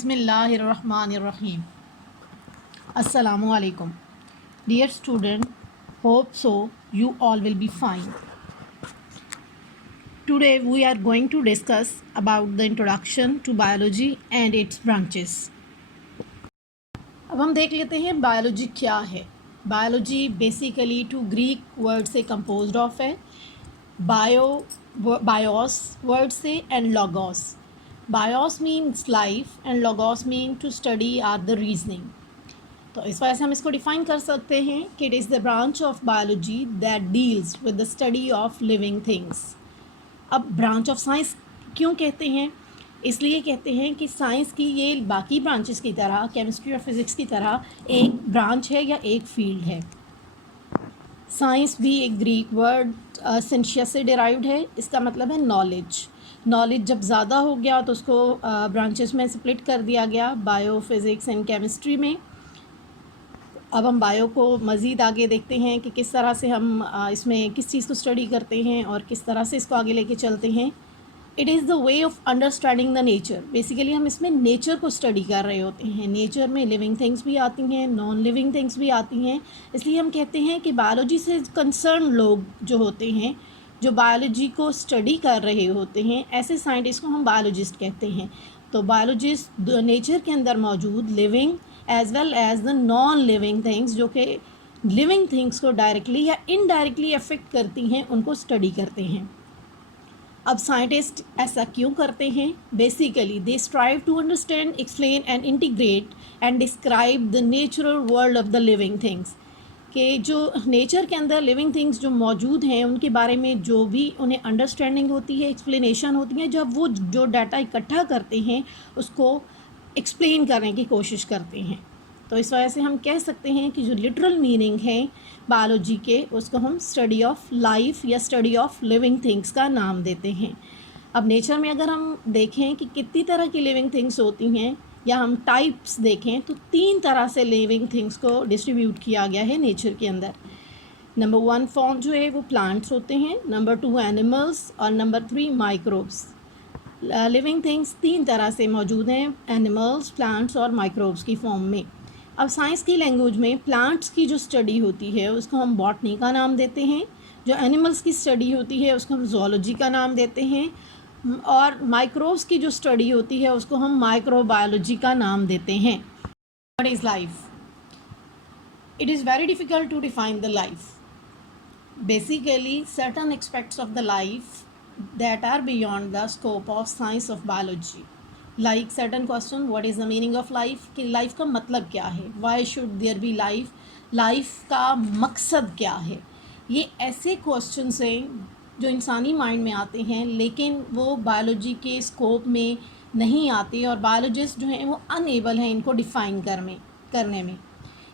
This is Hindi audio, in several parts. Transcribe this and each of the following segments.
बिस्मिल्लाहिर्रहमानिर्रहीम। अस्सलामु अलैकुम dear student, hope so you all will be fine. Today we are going to discuss about the introduction to biology and its branches. अब हम देख लेते हैं बायोलॉजी क्या है। Biology basically two Greek word से कंपोज्ड ऑफ है, बायोस वर्ड से and logos. Bios means life and logos mean to study or the reasoning. तो इस वजह से हम इसको डिफ़ाइन कर सकते हैं कि it is the branch of biology that deals with the study of living things. अब ब्रांच ऑफ साइंस क्यों कहते हैं? इसलिए कहते हैं कि साइंस की ये बाकी ब्रांचेस की तरह, केमिस्ट्री और फिज़िक्स की तरह एक ब्रांच है या एक फील्ड है। साइंस भी एक ग्रीक वर्ड सिंशिया से डिराइव्ड है। इसका मतलब है नॉलेज। नॉलेज जब ज़्यादा हो गया तो उसको ब्रांचेस में स्प्लिट कर दिया गया, बायो, फिज़िक्स एंड केमिस्ट्री में। अब हम बायो को मज़ीद आगे देखते हैं कि किस तरह से हम इसमें किस चीज़ को स्टडी करते हैं और किस तरह से इसको आगे लेके चलते हैं। It is the way of understanding the nature. Basically हम इसमें नेचर को स्टडी कर रहे होते हैं। नेचर में लिविंग थिंग्स भी आती हैं, नॉन लिविंग थिंग्स भी आती हैं। इसलिए हम कहते हैं कि बायोलॉजी से कंसर्न लोग जो होते हैं, जो बायोलॉजी को स्टडी कर रहे होते हैं, ऐसे साइंटिस्ट को हम बायोलॉजिस्ट कहते हैं। तो बायोलॉजिस्ट नेचर के अंदर मौजूद living as well as the non living things, जो कि लिविंग थिंग्स को डायरेक्टली या इनडायरेक्टली अफेक्ट करती हैं, उनको स्टडी करते हैं। अब साइंटिस्ट ऐसा क्यों करते हैं? Basically they strive to understand, explain and integrate and describe the natural world of the living things. कि जो नेचर के अंदर लिविंग थिंग्स जो मौजूद हैं, उनके बारे में जो भी उन्हें अंडरस्टैंडिंग होती है, एक्सप्लेनेशन होती है, जब वो जो डाटा इकट्ठा करते हैं उसको एक्सप्लेन करने की कोशिश करते हैं। तो इस वजह से हम कह सकते हैं कि जो लिटरल मीनिंग है बायोलॉजी के, उसको हम स्टडी ऑफ लाइफ या स्टडी ऑफ लिविंग थिंग्स का नाम देते हैं। अब नेचर में अगर हम देखें कि कितनी तरह की लिविंग थिंग्स होती हैं या हम टाइप्स देखें, तो 3 तरह से लिविंग थिंग्स को डिस्ट्रीब्यूट किया गया है नेचर के अंदर। नंबर 1 फॉर्म जो है वो प्लांट्स होते हैं, नंबर 2 एनिमल्स और नंबर 3 माइक्रोब्स। लिविंग थिंग्स 3 तरह से मौजूद हैं, एनिमल्स, प्लांट्स और माइक्रोब्स की फॉर्म में। अब साइंस की लैंग्वेज में प्लांट्स की जो स्टडी होती है उसको हम बॉटनी का नाम देते हैं, जो एनिमल्स की स्टडी होती है उसको हम ज़ूलॉजी का नाम देते हैं, और माइक्रोब्स की जो स्टडी होती है उसको हम माइक्रोबायोलॉजी का नाम देते हैं। What is life? It is very difficult to define the life. Basically certain aspects of the life that are beyond the scope of science of biology, like certain question, what is the meaning of life, कि लाइफ का मतलब क्या है, why should there be life, life का मकसद क्या है। ये ऐसे क्वेश्चंस हैं जो इंसानी माइंड में आते हैं, लेकिन वो बायोलॉजी के स्कोप में नहीं आते और बायोलॉजिस्ट जो हैं वो अनएबल हैं इनको डिफ़ाइन करने में।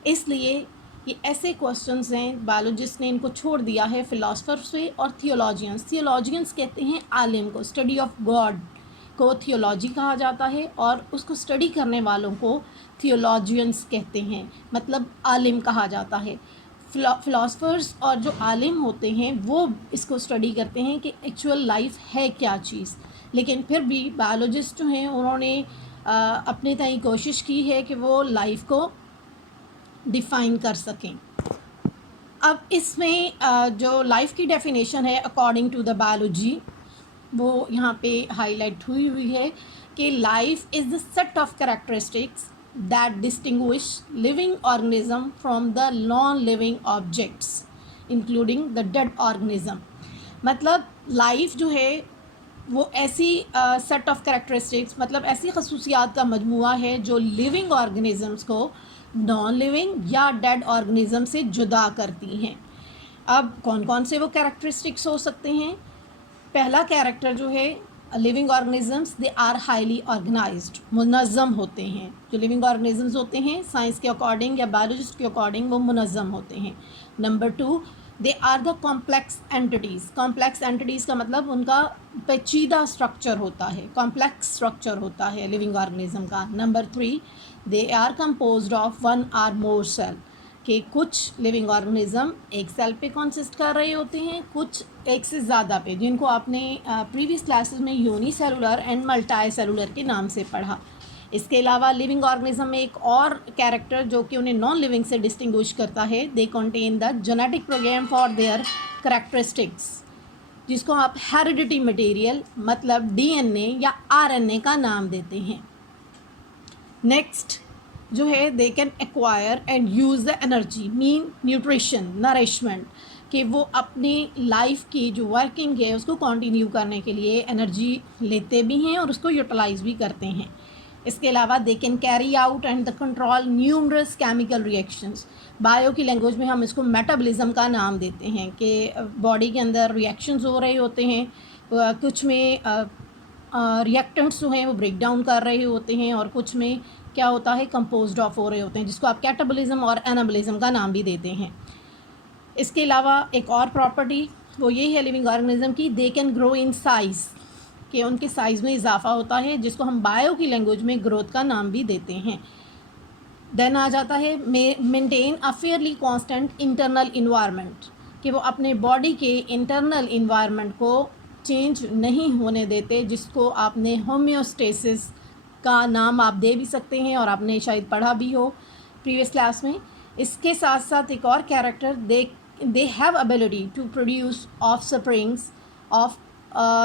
इसलिए ये ऐसे क्वेश्चंस हैं, बायोलॉजिस्ट ने इनको छोड़ दिया है फ़िलासफ़र से और थियोलॉजियंस कहते हैं आलिम को, स्टडी ऑफ गॉड को थियोलॉजी कहा जाता है और उसको स्टडी करने वालों को थियोलॉजियंस कहते हैं, मतलब आलिम कहा जाता है। फ़िलासफ़र्स और जो आलिम होते हैं वो इसको स्टडी करते हैं कि एक्चुअल लाइफ है क्या चीज़, लेकिन फिर भी बायोलॉजिस्ट जो हैं उन्होंने अपने तय कोशिश की है कि वो लाइफ को डिफ़ाइन कर सकें। अब इसमें जो लाइफ की डेफिनेशन है अकॉर्डिंग टू द बायोलॉजी, वो यहाँ पे हाईलाइट हुई है कि life is the set of characteristics that distinguish living organism from the non living objects including the dead organism. मतलब लाइफ जो है वो ऐसी सेट ऑफ कैरेक्टरिस्टिक्स, मतलब ऐसी खसूसियात का मजमूआ है जो लिविंग ऑर्गेनिजम्स को नॉन लिविंग या डेड ऑर्गेनिज्म से जुदा करती हैं। अब कौन कौन से वो कैरेक्टरिस्टिक्स हो सकते हैं? पहला कैरेक्टर जो है, living organisms they are highly organised, मुनज़्ज़म होते हैं। जो लिविंग ऑर्गेनिजम्स होते हैं साइंस के अकॉर्डिंग या बायोलॉजिस्ट के अकॉर्डिंग वो मुनज़्ज़म होते हैं। Number 2 they are the complex entities. Complex entities का मतलब उनका पेचीदा स्ट्रक्चर होता है, कॉम्प्लेक्स स्ट्रक्चर होता है लिविंग ऑर्गेनिज्म का। Number 3 they are composed of 1 और मोर सेल, कि कुछ लिविंग ऑर्गेनिज्म एक सेल पे कॉन्सिस्ट कर रहे होते हैं, कुछ एक से ज़्यादा पे, जिनको आपने प्रीवियस क्लासेस में यूनिसेलुलर एंड मल्टी सेलुलर के नाम से पढ़ा। इसके अलावा लिविंग ऑर्गेनिज्म में एक और कैरेक्टर जो कि उन्हें नॉन लिविंग से डिस्टिंग्विश करता है, they contain the genetic program for their characteristics, जिसको आप हेरिडिटी मटेरियल मतलब डीएनए या आरएनए का नाम देते हैं। नेक्स्ट जो है, they can acquire and use the energy mean nutrition nourishment, कि वो अपनी लाइफ की जो वर्किंग है उसको कंटिन्यू करने के लिए एनर्जी लेते भी हैं और उसको यूटिलाइज भी करते हैं। इसके अलावा they can carry out and the control numerous chemical reactions, bio की लैंग्वेज में हम इसको मेटाबॉलिज्म का नाम देते हैं कि बॉडी के अंदर रिएक्शंस हो रहे होते हैं, कुछ में रिएक्टेंट्स जो हैं वो ब्रेक डाउन कर रहे होते हैं और कुछ में क्या होता है कंपोज्ड ऑफ हो रहे होते हैं, जिसको आप कैटाबॉलिज्म और एनाबॉलिज्म का नाम भी देते हैं। इसके अलावा एक और प्रॉपर्टी वो ये है लिविंग ऑर्गेनिज्म की, they can grow in size, कि उनके साइज़ में इजाफा होता है, जिसको हम बायो की लैंग्वेज में ग्रोथ का नाम भी देते हैं। देन आ जाता है maintain a fairly constant internal environment, कि वो अपने बॉडी के इंटरनल इन्वायरमेंट को चेंज नहीं होने देते, जिसको आपने होम्योस्टेसिस का नाम आप दे भी सकते हैं और आपने शायद पढ़ा भी हो प्रीवियस क्लास में। इसके साथ साथ एक और character, they have ability to produce offsprings of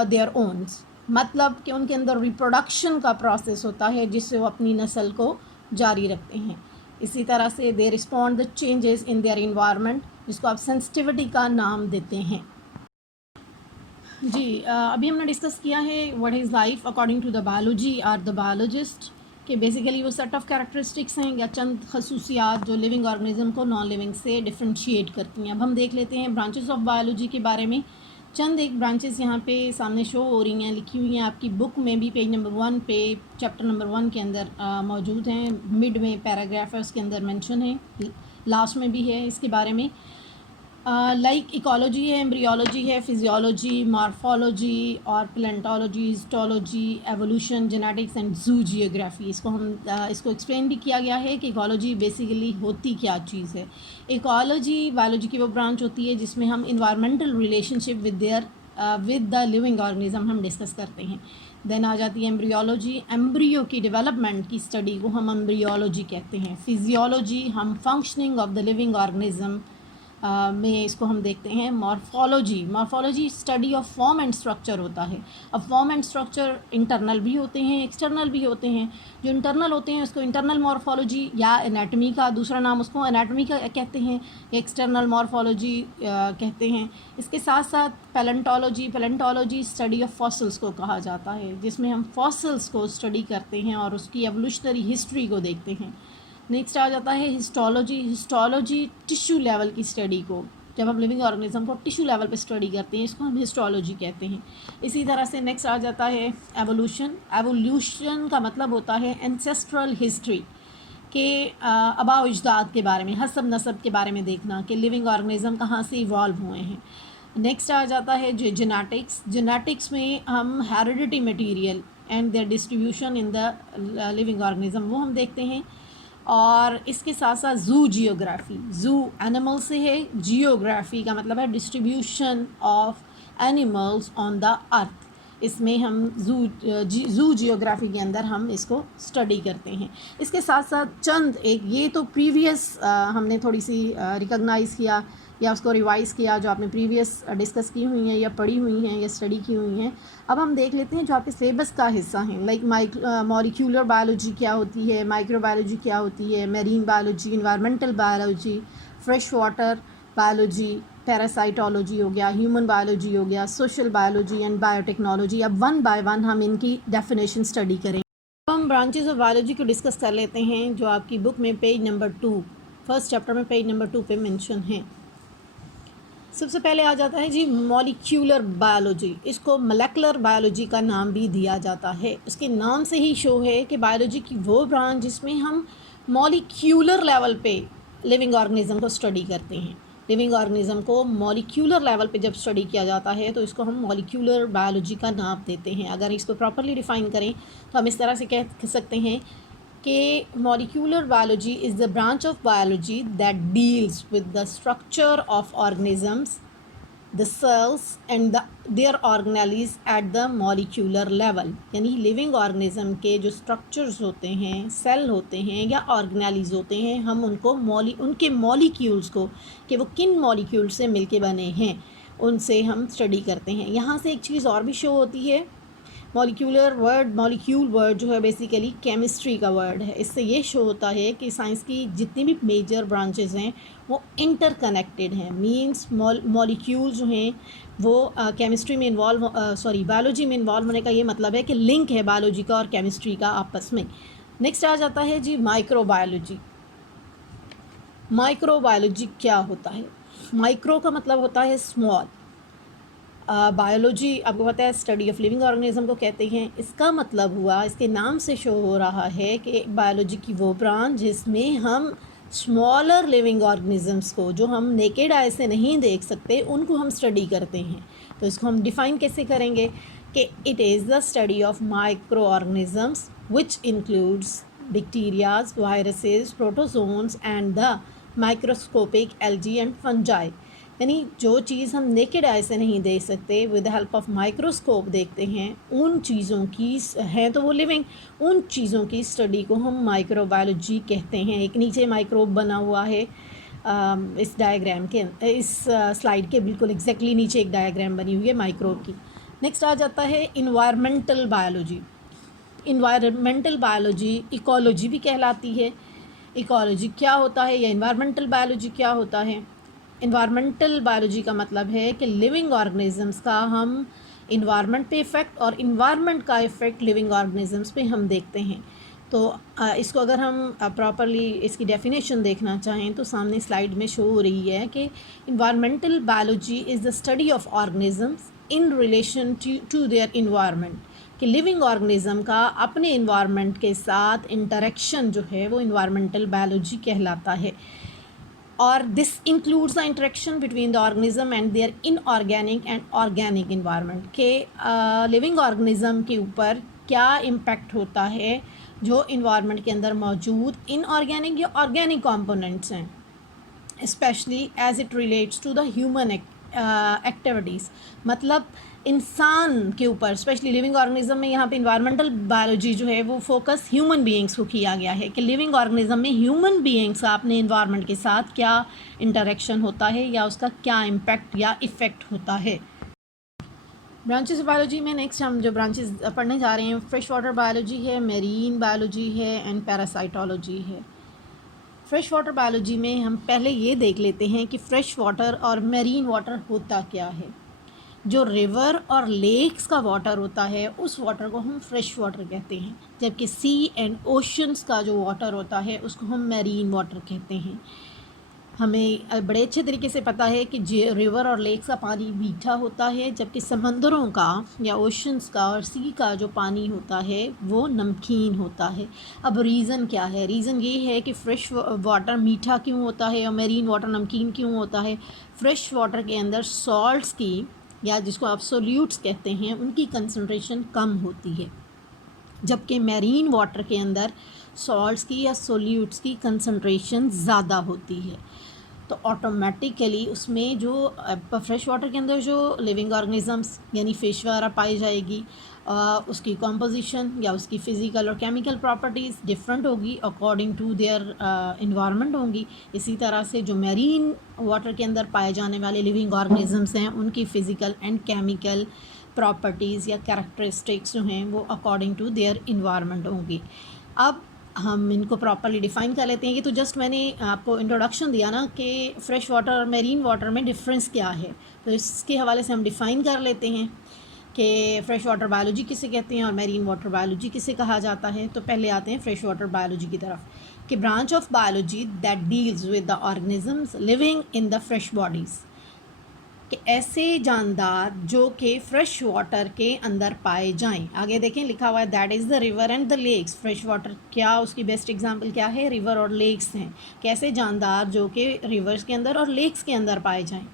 their owns, मतलब कि उनके अंदर रिप्रोडक्शन का प्रोसेस होता है जिससे वो अपनी नस्ल को जारी रखते हैं। इसी तरह से they respond the changes in their environment, जिसको आप सेंसिटिविटी का नाम देते हैं। जी अभी हमने डिस्कस किया है what is life according to the biology or the biologist, कि बेसिकली वो सेट ऑफ कैरेक्टरिस्टिक्स हैं या चंद खसूसियात जो लिविंग ऑर्गेनिज्म को नॉन लिविंग से डिफ्रेंशिएट करती हैं। अब हम देख लेते हैं ब्रांचेस ऑफ बायोलॉजी के बारे में। चंद एक ब्रांचेस यहाँ पे सामने शो हो रही हैं, लिखी हुई हैं आपकी बुक में भी, पेज नंबर 1 पे चैप्टर नंबर 1 के अंदर मौजूद हैं। मिड में पैराग्राफ है उसके अंदर मेंशन है, लास्ट में भी है इसके बारे में। लाइक इकोलॉजी है, एम्ब्रियोलॉजी है, फिजियोलॉजी, मॉर्फोलॉजी और प्लेंटोलॉजी, हिस्टोलॉजी, एवोल्यूशन, जेनेटिक्स एंड जू जियोग्राफी। इसको एक्सप्लेन भी किया गया है कि इकोलॉजी बेसिकली होती क्या चीज़ है। इकोलॉजी बायोलॉजी की वो ब्रांच होती है जिसमें हम environmental relationship with the living organism हम डिस्कस करते हैं। देन आ जाती है एम्ब्रियोलॉजी, एम्ब्रियो की डेवलपमेंट की स्टडी को हम एम्ब्रियोलॉजी कहते हैं। फिजियोलॉजी, हम functioning of the living organism में इसको हम देखते हैं। Morphology study of form and structure होता है। अब फॉर्म एंड स्ट्रक्चर इंटरनल भी होते हैं, एक्सटर्नल भी होते हैं। जो इंटरनल होते हैं उसको इंटरनल मॉर्फोलॉजी या एनाटमी का दूसरा नाम उसको एनाटमी का कहते हैं, एक्सटर्नल मॉर्फोलॉजी कहते हैं। इसके साथ साथ पैलेंटोलॉजी स्टडी ऑफ फॉसिल्स को कहा जाता है, जिसमें हम फॉसिल्स को स्टडी करते हैं और उसकी एवोल्यूशनरी हिस्ट्री को देखते हैं। नेक्स्ट आ जाता है हिस्टोलॉजी टिश्यू लेवल की स्टडी को, जब हम लिविंग ऑर्गेनिज्म को टिश्यू लेवल पे स्टडी करते हैं इसको हम हिस्टोलॉजी कहते हैं। इसी तरह से नेक्स्ट आ जाता है एवोल्यूशन का मतलब होता है एंसेस्ट्रल हिस्ट्री के आबा अजदाद के बारे में, हसब नसब के बारे में देखना कि लिविंग ऑर्गेनिज्म कहाँ से इवॉल्व हुए हैं। नेक्स्ट आ जाता है जेनेटिक्स में हम heredity material and there distribution in the living organism वो हम देखते हैं। और इसके साथ साथ जू एनिमल से है, जियोग्राफी का मतलब है distribution of animals on the earth. इसमें हम जू जियोग्राफी के अंदर हम इसको स्टडी करते हैं। इसके साथ साथ चंद एक ये तो प्रीवियस हमने थोड़ी सी रिकॉग्नाइज़ किया या उसको रिवाइज़ किया जो आपने प्रीवियस डिस्कस की हुई हैं या पढ़ी हुई हैं या स्टडी की हुई हैं। अब हम देख लेते हैं जो आपके सिलेबस का हिस्सा हैं, लाइक मॉलिक्यूलर बायोलॉजी क्या होती है, माइक्रोबायोलॉजी क्या होती है, marine biology, environmental biology, fresh water biology, parasitology हो गया, ह्यूमन बायोलॉजी हो गया, सोशल बायोलॉजी एंड बायोटेक्नोलॉजी। अब वन बाय वन हम इनकी डेफिनेशन स्टडी करेंगे। हम ब्रांचेस ऑफ बायोलॉजी को डिस्कस कर लेते हैं जो आपकी बुक में पेज नंबर 2 फर्स्ट चैप्टर में पेज नंबर 2 पे मेंशन है। सबसे पहले आ जाता है जी मॉलिक्यूलर बायोलॉजी, इसको मोलेकुलर बायोलॉजी का नाम भी दिया जाता है। उसके नाम से ही शो है कि बायोलॉजी की वो ब्रांच जिसमें हम मॉलिक्यूलर लेवल पे लिविंग ऑर्गेनिज्म को स्टडी करते हैं। लिविंग ऑर्गेनिज्म को मॉलिक्यूलर लेवल पे जब स्टडी किया जाता है तो इसको हम मॉलिक्यूलर बायोलॉजी का नाम देते हैं। अगर इसको प्रॉपरली डिफ़ाइन करें तो हम इस तरह से कह सकते हैं कि molecular biology is the branch of biology that deals with the structure of organisms the cells and their organelles at the molecular level, यानी लिविंग ऑर्गेनिज्म के जो स्ट्रक्चर्स होते हैं, सेल होते हैं या ऑर्गेनेलिज होते हैं, हम उनको उनके मॉलिक्यूल्स को कि वो किन मॉलिक्यूल से मिलके बने हैं उनसे हम स्टडी करते हैं। यहाँ से एक चीज़ और भी शो होती है, मॉलिक्यूल वर्ड जो है बेसिकली केमिस्ट्री का वर्ड है। इससे ये शो होता है कि साइंस की जितनी भी मेजर ब्रांचेस हैं वो इंटरकनेक्टेड हैं। मींस मॉलिक्यूल जो हैं वो केमिस्ट्री में बायोलॉजी में इन्वॉल्व होने का ये मतलब है कि लिंक है बायोलॉजी का और केमिस्ट्री का आपस में। नेक्स्ट आ जाता है जी माइक्रोबायोलॉजी। माइक्रोबायोलॉजी क्या होता है? माइक्रो का मतलब होता है स्मॉल। बायोलॉजी आपको पता है स्टडी ऑफ लिविंग ऑर्गेनिज्म को कहते हैं। इसका मतलब हुआ, इसके नाम से शो हो रहा है कि बायोलॉजी की वो ब्रांच जिसमें हम स्मॉलर लिविंग ऑर्गेनिजम्स को, जो हम नेकेड आई से नहीं देख सकते, उनको हम स्टडी करते हैं। तो इसको हम डिफ़ाइन कैसे करेंगे कि it is the study of micro organisms which includes bacterias, viruses, protozoans and the microscopic algae and fungi. यानी जो चीज़ हम नेकेड आई से नहीं देख सकते, with the help of microscope देखते हैं, उन चीज़ों की हैं तो वो लिविंग, उन चीज़ों की स्टडी को हम माइक्रोबायोलॉजी कहते हैं। एक नीचे माइक्रोब बना हुआ है इस डायग्राम के, इस स्लाइड के बिल्कुल एग्जैक्टली नीचे एक डायग्राम बनी हुई है माइक्रोब की। नेक्स्ट आ जाता है environmental biology. Environmental biology ecology भी कहलाती है। इकोलॉजी क्या होता है या इन्वायरमेंटल बायोलॉजी क्या होता है? इन्वायरमेंटल बायोलॉजी का मतलब है कि लिविंग ऑर्गेनिजम्स का हम इन्वायरमेंट पे इफ़ेक्ट और इन्वायरमेंट का इफ़ेक्ट लिविंग ऑर्गेनिजम्स पे हम देखते हैं। तो इसको अगर हम प्रॉपरली इसकी डेफिनेशन देखना चाहें तो सामने स्लाइड में शो हो रही है कि environmental biology is the study of organisms in relation to their environment, कि लिविंग ऑर्गेनिज्म का अपने इन्वायरमेंट के साथ इंटरेक्शन जो है वो इन्वायरमेंटल बायोलॉजी कहलाता है। और this includes the interaction between the organism and their inorganic and organic environment, के लिविंग ऑर्गेनिज्म के ऊपर क्या इम्पैक्ट होता है जो इन्वायरमेंट के अंदर मौजूद इनऑर्गेनिक या ऑर्गेनिक कंपोनेंट्स हैं, specially as it relates to the human activities. मतलब इंसान के ऊपर, स्पेशली लिविंग ऑर्गेनिज्म में यहाँ पे इन्वायरमेंटल बायोलॉजी जो है वो फोकस ह्यूमन बीइंग्स को किया गया है कि लिविंग ऑर्गेनिज्म में ह्यूमन बीइंग्स का अपने इन्वायरमेंट के साथ क्या इंटरेक्शन होता है या उसका क्या इम्पैक्ट या इफ़ेक्ट होता है। ब्रांचेस ऑफ बायोलॉजी में नेक्स्ट हम जो ब्रांचेस पढ़ने जा रहे हैं, फ्रेश वाटर बायोलॉजी है, मेरीन बायोलॉजी है एंड पैरासाइटोलॉजी है। फ्रेश वाटर बायोलॉजी में हम पहले ये देख लेते हैं कि फ़्रेश वाटर और मेरीन वाटर होता क्या है। जो रिवर और लेक्स का वाटर होता है उस वाटर को हम फ्रेश वाटर कहते हैं, जबकि सी एंड ओशंस का जो वाटर होता है उसको हम मेरीन वाटर कहते हैं। हमें बड़े अच्छे तरीके से पता है कि रिवर और लेक्स का पानी मीठा होता है, जबकि समंदरों का या ओशंस का और सी का जो पानी होता है वो नमकीन होता है। अब रीज़न क्या है? रीज़न ये है कि फ़्रेश वाटर मीठा क्यों होता है और मेरीन वाटर नमकीन क्यों होता है। फ़्रेश वाटर के अंदर सॉल्ट्स की, या जिसको आप सोल्यूट्स कहते हैं, उनकी कंसनट्रेशन कम होती है, जबकि मेरीन वाटर के अंदर सॉल्ट्स की या सोल्यूट्स की कंसनट्रेशन ज़्यादा होती है। तो ऑटोमेटिकली उसमें जो फ्रेश वाटर के अंदर जो लिविंग ऑर्गेनिजम्स यानी फ़िश वगैरह पाई जाएगी, उसकी कॉम्पोजिशन या उसकी फ़िज़िकल और केमिकल प्रॉपर्टीज़ डिफरेंट होगी अकॉर्डिंग टू देयर इन्वायरमेंट होंगी। इसी तरह से जो मैरीन वाटर के अंदर पाए जाने वाले लिविंग ऑर्गेनिजम्स हैं उनकी फ़िज़िकल एंड केमिकल प्रॉपर्टीज़ या कैरेक्टरिस्टिक्स जो हैं वो अकॉर्डिंग टू देयर इन्वायरमेंट होंगी। अब हम इनको प्रॉपरली डिफ़ाइन कर लेते हैं। ये तो जस्ट मैंने आपको इंट्रोडक्शन दिया ना कि फ़्रेश वाटर और मेरीन वाटर में डिफरेंस क्या है, तो इसके हवाले से हम डिफ़ाइन कर लेते हैं कि फ़्रेश वाटर बायोलॉजी किसे कहते हैं और मेरीन वाटर बायोलॉजी किसे कहा जाता है। तो पहले आते हैं फ़्रेश वाटर बायोलॉजी की तरफ, कि branch of biology that deals with the organisms living in the fresh bodies, कि ऐसे जानदार जो कि फ़्रेश वाटर के अंदर पाए जाएं। आगे देखें लिखा हुआ है that is the river and the lakes. Fresh water क्या, उसकी बेस्ट एग्जांपल क्या है? रिवर और लेक्स हैं। कैसे जानदार जो कि रिवर्स के अंदर और लेक्स के अंदर पाए जाएं,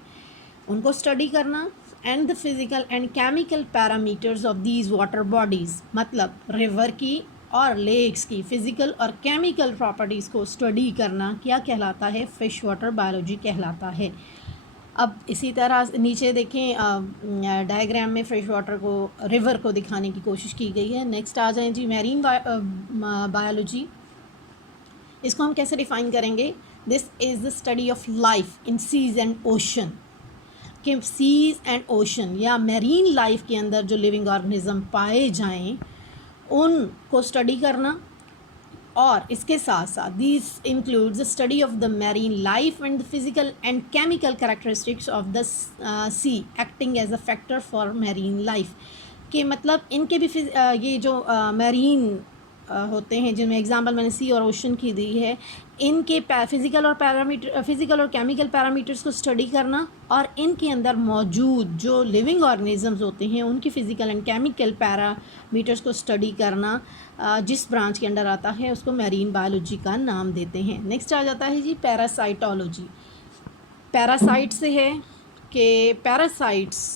उनको स्टडी करना। And the physical and chemical parameters of these water bodies, मतलब रिवर की और लेक्स की फ़िज़िकल और केमिकल प्रॉपर्टीज़ को स्टडी करना क्या कहलाता है? फ़्रेश वाटर बायोलॉजी कहलाता है। अब इसी तरह नीचे देखें डायग्राम में फ्रेश वाटर को, रिवर को दिखाने की कोशिश की गई है। नेक्स्ट आ जाएं जी मैरीन बायोलॉजी। इसको हम कैसे डिफ़ाइन करेंगे? This is the study of life in seas and ocean, कि सीज एंड ओशन या मैरीन लाइफ के अंदर जो लिविंग ऑर्गेनिज्म पाए जाएं उनको स्टडी करना, और इसके साथ साथ this includes the study of the marine life and the physical and chemical characteristics of the sea acting as a factor for marine life, कि मतलब इनके भी ये जो मैरीन होते हैं, जिनमें एग्जांपल मैंने सी और ओशन की दी है, इनके फिज़िकल और केमिकल पैरामीटर्स को स्टडी करना, और इनके अंदर मौजूद जो लिविंग ऑर्गेनिजम्स होते हैं उनकी फ़िज़िकल एंड केमिकल पैरामीटर्स को स्टडी करना, जिस ब्रांच के अंडर आता है उसको मैरीन बायोलॉजी का नाम देते हैं। नेक्स्ट आ जाता है जी पैरासाइटोलॉजी। पैरासाइट से है कि पैरासाइट्स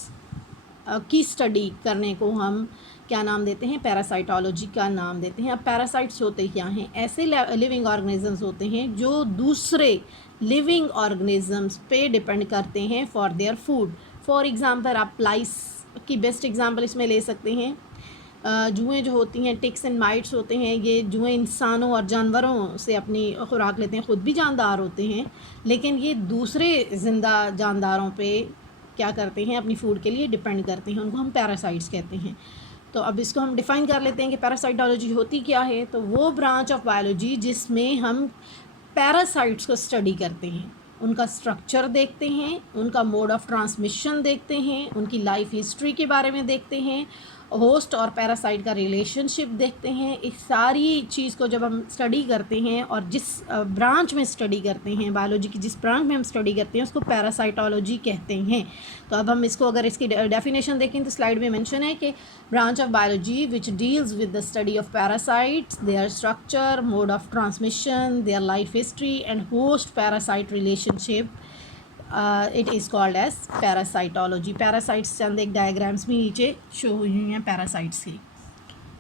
की स्टडी करने को हम क्या नाम देते हैं? पैरासाइटोलॉजी का नाम देते हैं। अब पैरासाइट्स होते क्या हैं? ऐसे लिविंग ऑर्गेनिजम्स होते हैं जो दूसरे लिविंग ऑर्गेनिजम्स पे डिपेंड करते हैं for their food. For example आप लाइस की बेस्ट एग्जांपल इसमें ले सकते हैं। जुएँ जो होती हैं, टिक्स एंड माइट्स होते हैं, ये जुएँ इंसानों और जानवरों से अपनी खुराक लेते हैं, ख़ुद भी जानदार होते हैं, लेकिन ये दूसरे ज़िंदा जानदारों पे क्या करते हैं? अपनी फूड के लिए डिपेंड करते हैं, उनको हम पैरासाइट्स कहते हैं। तो अब इसको हम डिफ़ाइन कर लेते हैं कि पैरासाइटोलॉजी होती क्या है। तो वो ब्रांच ऑफ बायोलॉजी जिसमें हम पैरासाइट्स को स्टडी करते हैं, उनका स्ट्रक्चर देखते हैं, उनका मोड ऑफ ट्रांसमिशन देखते हैं, उनकी लाइफ हिस्ट्री के बारे में देखते हैं, होस्ट और पैरासाइट का रिलेशनशिप देखते हैं। इस सारी चीज़ को जब हम स्टडी करते हैं और जिस ब्रांच में स्टडी करते हैं, बायोलॉजी की जिस ब्रांच में हम स्टडी करते हैं उसको पैरासाइटोलॉजी कहते हैं। तो अब हम इसको अगर इसकी डेफिनेशन देखें तो स्लाइड में मेंशन है कि branch of biology which deals with the study of parasites, their structure, mode of transmission, their life history and host parasite relationship, it is called as parasitology. Parasites चंद एक डायग्राम्स में नीचे शो हुई हैं पैरासाइट्स की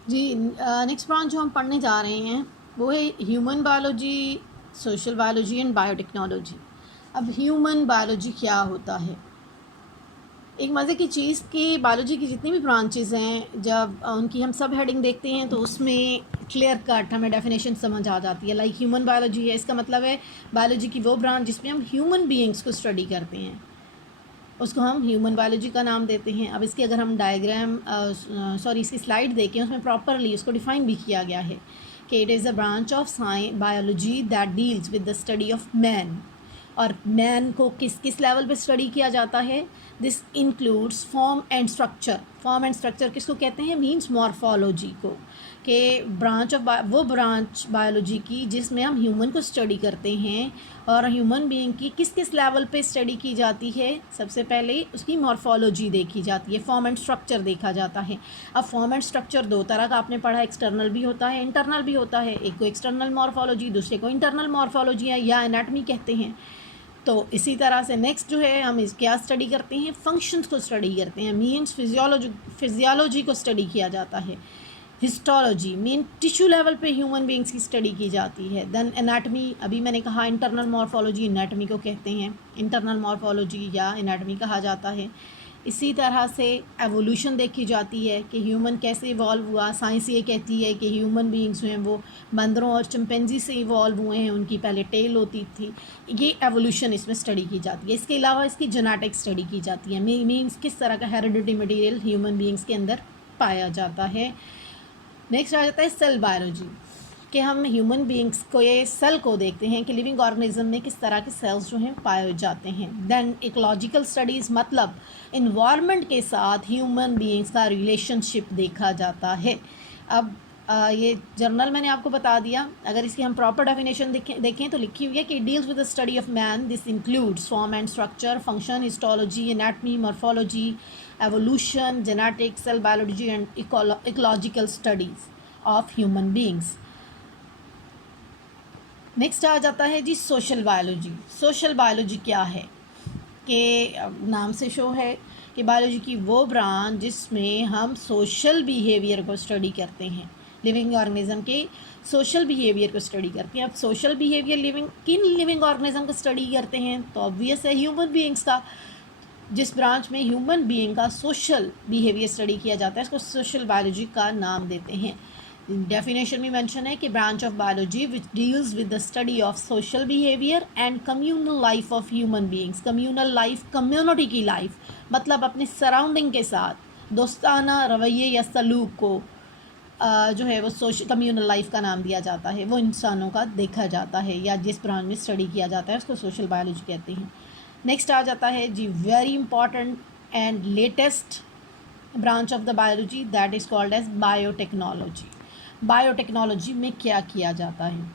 जी। नेक्स्ट ब्रांच जो हम पढ़ने जा रहे हैं वो है human biology, social biology and biotechnology. अब ह्यूमन बायोलॉजी क्या होता है? एक मज़े की चीज़ कि बायोलॉजी की जितनी भी ब्रांचेस हैं, जब उनकी हम सब हेडिंग देखते हैं तो उसमें क्लियर कट हमें डेफिनेशन समझ आ जाती है। लाइक ह्यूमन बायोलॉजी है, इसका मतलब है बायोलॉजी की वो ब्रांच जिसमें हम ह्यूमन बीइंग्स को स्टडी करते हैं, उसको हम ह्यूमन बायोलॉजी का नाम देते हैं। अब इसकी अगर हम इसकी स्लाइड देखें उसमें प्रॉपरली उसको डिफ़ाइन भी किया गया है कि it is a branch of biology that deals with the study of man. और मैन को किस किस लेवल पे स्टडी किया जाता है? This includes form and structure. Form and structure किसको कहते हैं? मीन्स मॉर्फोलॉजी को, कि ब्रांच ऑफ वो ब्रांच बायोलॉजी की जिसमें हम ह्यूमन को स्टडी करते हैं और ह्यूमन बीइंग की किस किस लेवल पे स्टडी की जाती है। सबसे पहले उसकी मॉर्फोलॉजी देखी जाती है, फॉर्म एंड स्ट्रक्चर देखा जाता है। अब फॉर्म एंड स्ट्रक्चर दो तरह का आपने पढ़ा, एक्सटर्नल भी होता है, इंटरनल भी होता है। एक को एक्सटर्नल मॉर्फोलॉजी, दूसरे को इंटरनल मॉर्फोलॉजी या एनाटमी कहते हैं। तो इसी तरह से नेक्स्ट जो है हम इस क्या स्टडी करते हैं? फंक्शंस को स्टडी करते हैं, मीन्स फिजियोलॉजी को स्टडी किया जाता है। हिस्टोलॉजी मीन टिश्यू लेवल पे ह्यूमन बीइंग्स की स्टडी की जाती है। देन एनाटमी, अभी मैंने कहा इंटरनल मॉर्फोलॉजी एनाटमी को कहते हैं, इंटरनल मॉर्फोलॉजी या एनाटमी कहा जाता है। इसी तरह से एवोल्यूशन देखी जाती है कि ह्यूमन कैसे इवॉल्व हुआ। साइंस ये कहती है कि ह्यूमन बीइंग्स जो हैं वो बंदरों और चिंपैंजी से इवॉल्व हुए हैं, उनकी पहले टेल होती थी। ये एवोल्यूशन इसमें स्टडी की जाती है। इसके अलावा इसकी जेनेटिक स्टडी की जाती है, मीन्स किस तरह का हेरिडिटी मटीरियल ह्यूमन बीइंग्स के अंदर पाया जाता है। नेक्स्ट आ जाता है सेल बायोलॉजी, कि हम ह्यूमन बीइंग्स को ये सेल को देखते हैं कि लिविंग ऑर्गेनिज्म में किस तरह के सेल्स जो हैं पाए जाते हैं। देन इकोलॉजिकल स्टडीज़, मतलब इन्वायरमेंट के साथ ह्यूमन बीइंग्स का रिलेशनशिप देखा जाता है। अब ये जर्नल मैंने आपको बता दिया। अगर इसकी हम प्रॉपर डेफिनेशन देखें तो लिखी हुई है कि deals with the study of man, this includes form and structure, function, histology, anatomy, morphology, evolution, genetic, cell biology and ecological studies of human beings. Next आ जाता है जी सोशल बायोलॉजी। सोशल बायोलॉजी क्या है? कि नाम से शो है कि बायोलॉजी की वो ब्रांच जिसमें हम सोशल बिहेवियर को स्टडी करते हैं, लिविंग ऑर्गेनिज्म के सोशल बिहेवियर को स्टडी करते हैं। अब सोशल बिहेवियर किन लिविंग ऑर्गेनिज्म को स्टडी करते हैं? तो ऑब्वियस है ह्यूमन बीइंग्स का। जिस ब्रांच में ह्यूमन बीइंग का सोशल बिहेवियर स्टडी किया जाता है इसको सोशल बायोलॉजी का नाम देते हैं। डेफिनेशन में मेंशन है कि branch of biology which deals with the study of social behaviour and communal life of human beings. Communal life, community की लाइफ, मतलब अपने सराउंडिंग के साथ दोस्ताना रवैये या सलूक को जो है वो सोशल कम्युनल लाइफ का नाम दिया जाता है। वो इंसानों का देखा जाता है या जिस ब्रांच में स्टडी किया जाता है उसको सोशल बायोलॉजी कहते हैं। नेक्स्ट आ जाता है जी very important and latest branch of the biology, that is called as biotechnology. Biotechnology में क्या किया जाता है?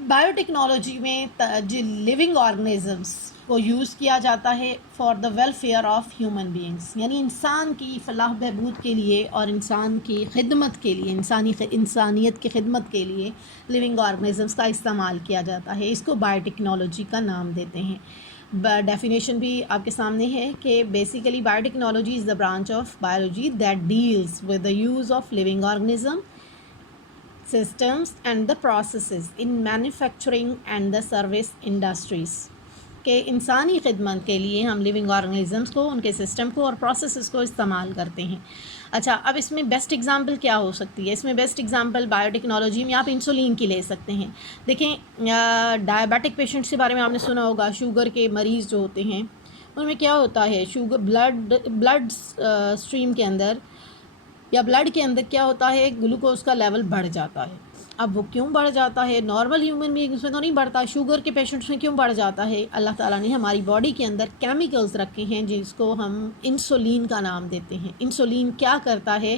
बायोटेक्नोलॉजी में जो लिविंग ऑर्गेनिजम्स को यूज़ किया जाता है for the welfare of human beings, यानी इंसान की फलाह बहबूद के लिए और इंसान की खिदमत के लिए, इंसानियत की खिदमत के लिए लिविंग ऑर्गेनिजम्स का इस्तेमाल किया जाता है। इसको बायोटेक्नोलॉजी का नाम देते हैं। डेफिनेशन भी आपके सामने है कि basically biotechnology is the branch of biology that deals with the use of living organism systems and the processes in manufacturing and the service industries। के इंसानी खिदमत के लिए हम लिविंग ऑर्गेनिजम्स को, उनके सिस्टम को और प्रोसेसेस को इस्तेमाल करते हैं। अच्छा, अब इसमें बेस्ट एग्जांपल क्या हो सकती है? इसमें बेस्ट एग्जांपल बायोटेक्नोलॉजी में आप इंसुलिन की ले सकते हैं। देखें, डायबिटिक पेशेंट्स के बारे में आपने सुना होगा। शुगर के मरीज़ जो होते हैं उनमें क्या होता है, शुगर ब्लड स्ट्रीम के अंदर या ब्लड के अंदर क्या होता है, ग्लूकोज का लेवल बढ़ जाता है। अब वो क्यों बढ़ जाता है? नॉर्मल ह्यूमन बीइंग्स में तो नहीं बढ़ता, शुगर के पेशेंट्स में क्यों बढ़ जाता है? अल्लाह ताला ने हमारी बॉडी के अंदर केमिकल्स रखे हैं जिसको हम इंसुलिन का नाम देते हैं। इंसुलिन क्या करता है?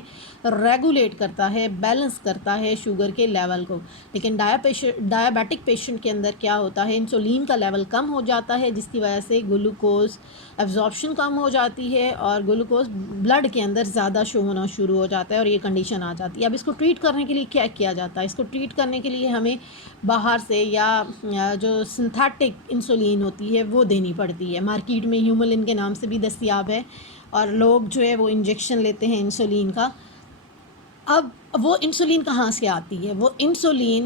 रेगुलेट करता है, बैलेंस करता है शुगर के लेवल को। लेकिन डायबिटिक पेशेंट के अंदर क्या होता है, इंसुलिन का लेवल कम हो जाता है जिसकी वजह से ग्लूकोज एब्जॉर्प्शन कम हो जाती है और ग्लूकोज ब्लड के अंदर ज़्यादा शो होना शुरू हो जाता है और ये कंडीशन आ जाती है। अब इसको ट्रीट करने के लिए क्या किया जाता है? इसको ट्रीट करने के लिए हमें बाहर से या जो सिंथेटिक इंसुलिन होती है वो देनी पड़ती है। मार्केट में ह्यूमलिन के नाम से भी दस्तयाब है और लोग जो है वो इंजेक्शन लेते हैं इंसुलिन का। अब वो इंसुलिन कहाँ से आती है? वो इंसुलिन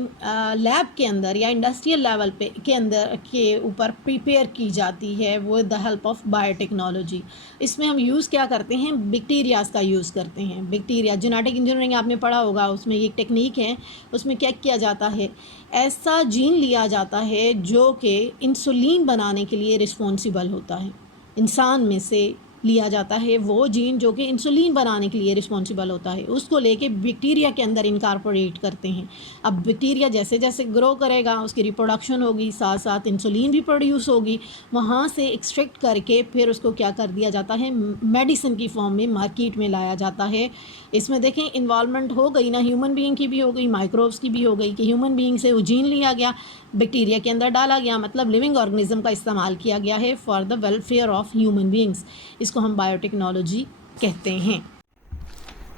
लैब के अंदर या इंडस्ट्रियल लेवल पे के अंदर के ऊपर प्रिपेयर की जाती है with the help of biotechnology. इसमें हम यूज़ क्या करते हैं? बैक्टीरियाज़ का यूज़ करते हैं। बैक्टीरिया, जेनेटिक इंजीनियरिंग आपने पढ़ा होगा, उसमें एक टेक्निक है। उसमें क्या किया जाता है, ऐसा जीन लिया जाता है जो कि इंसुलिन बनाने के लिए रिस्पॉन्सिबल होता है। इंसान में से लिया जाता है वो जीन जो कि इंसुलिन बनाने के लिए रिस्पॉन्सिबल होता है, उसको लेके बैक्टीरिया के अंदर इनकॉर्पोरेट करते हैं। अब बैक्टीरिया जैसे जैसे ग्रो करेगा उसकी रिप्रोडक्शन होगी, साथ साथ इंसुलिन भी प्रोड्यूस होगी। वहाँ से एक्सट्रैक्ट करके फिर उसको क्या कर दिया जाता है, मेडिसिन की फॉर्म में मार्केट में लाया जाता है। इसमें देखें इन्वॉल्वमेंट हो गई ना, ह्यूमन बीइंग की भी हो गई, माइक्रोब्स की भी हो गई कि ह्यूमन बीइंग से वो जीन लिया गया, बैक्टीरिया के अंदर डाला गया, मतलब लिविंग ऑर्गेनिज्म का इस्तेमाल किया गया है for the welfare of human beings. इसको हम बायोटेक्नोलॉजी कहते हैं।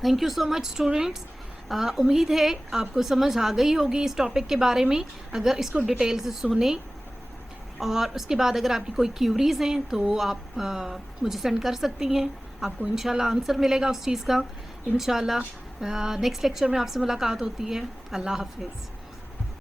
Thank you so much students. उम्मीद है आपको समझ आ गई होगी इस टॉपिक के बारे में। अगर इसको डिटेल से सुने और उसके बाद अगर आपकी कोई क्यूरीज़ हैं तो आप मुझे सेंड कर सकती हैं। आपको इंशाल्लाह आंसर मिलेगा उस चीज़ का। इंशाल्लाह नेक्स्ट लेक्चर में आपसे मुलाकात होती है। अल्लाह हाफिज़।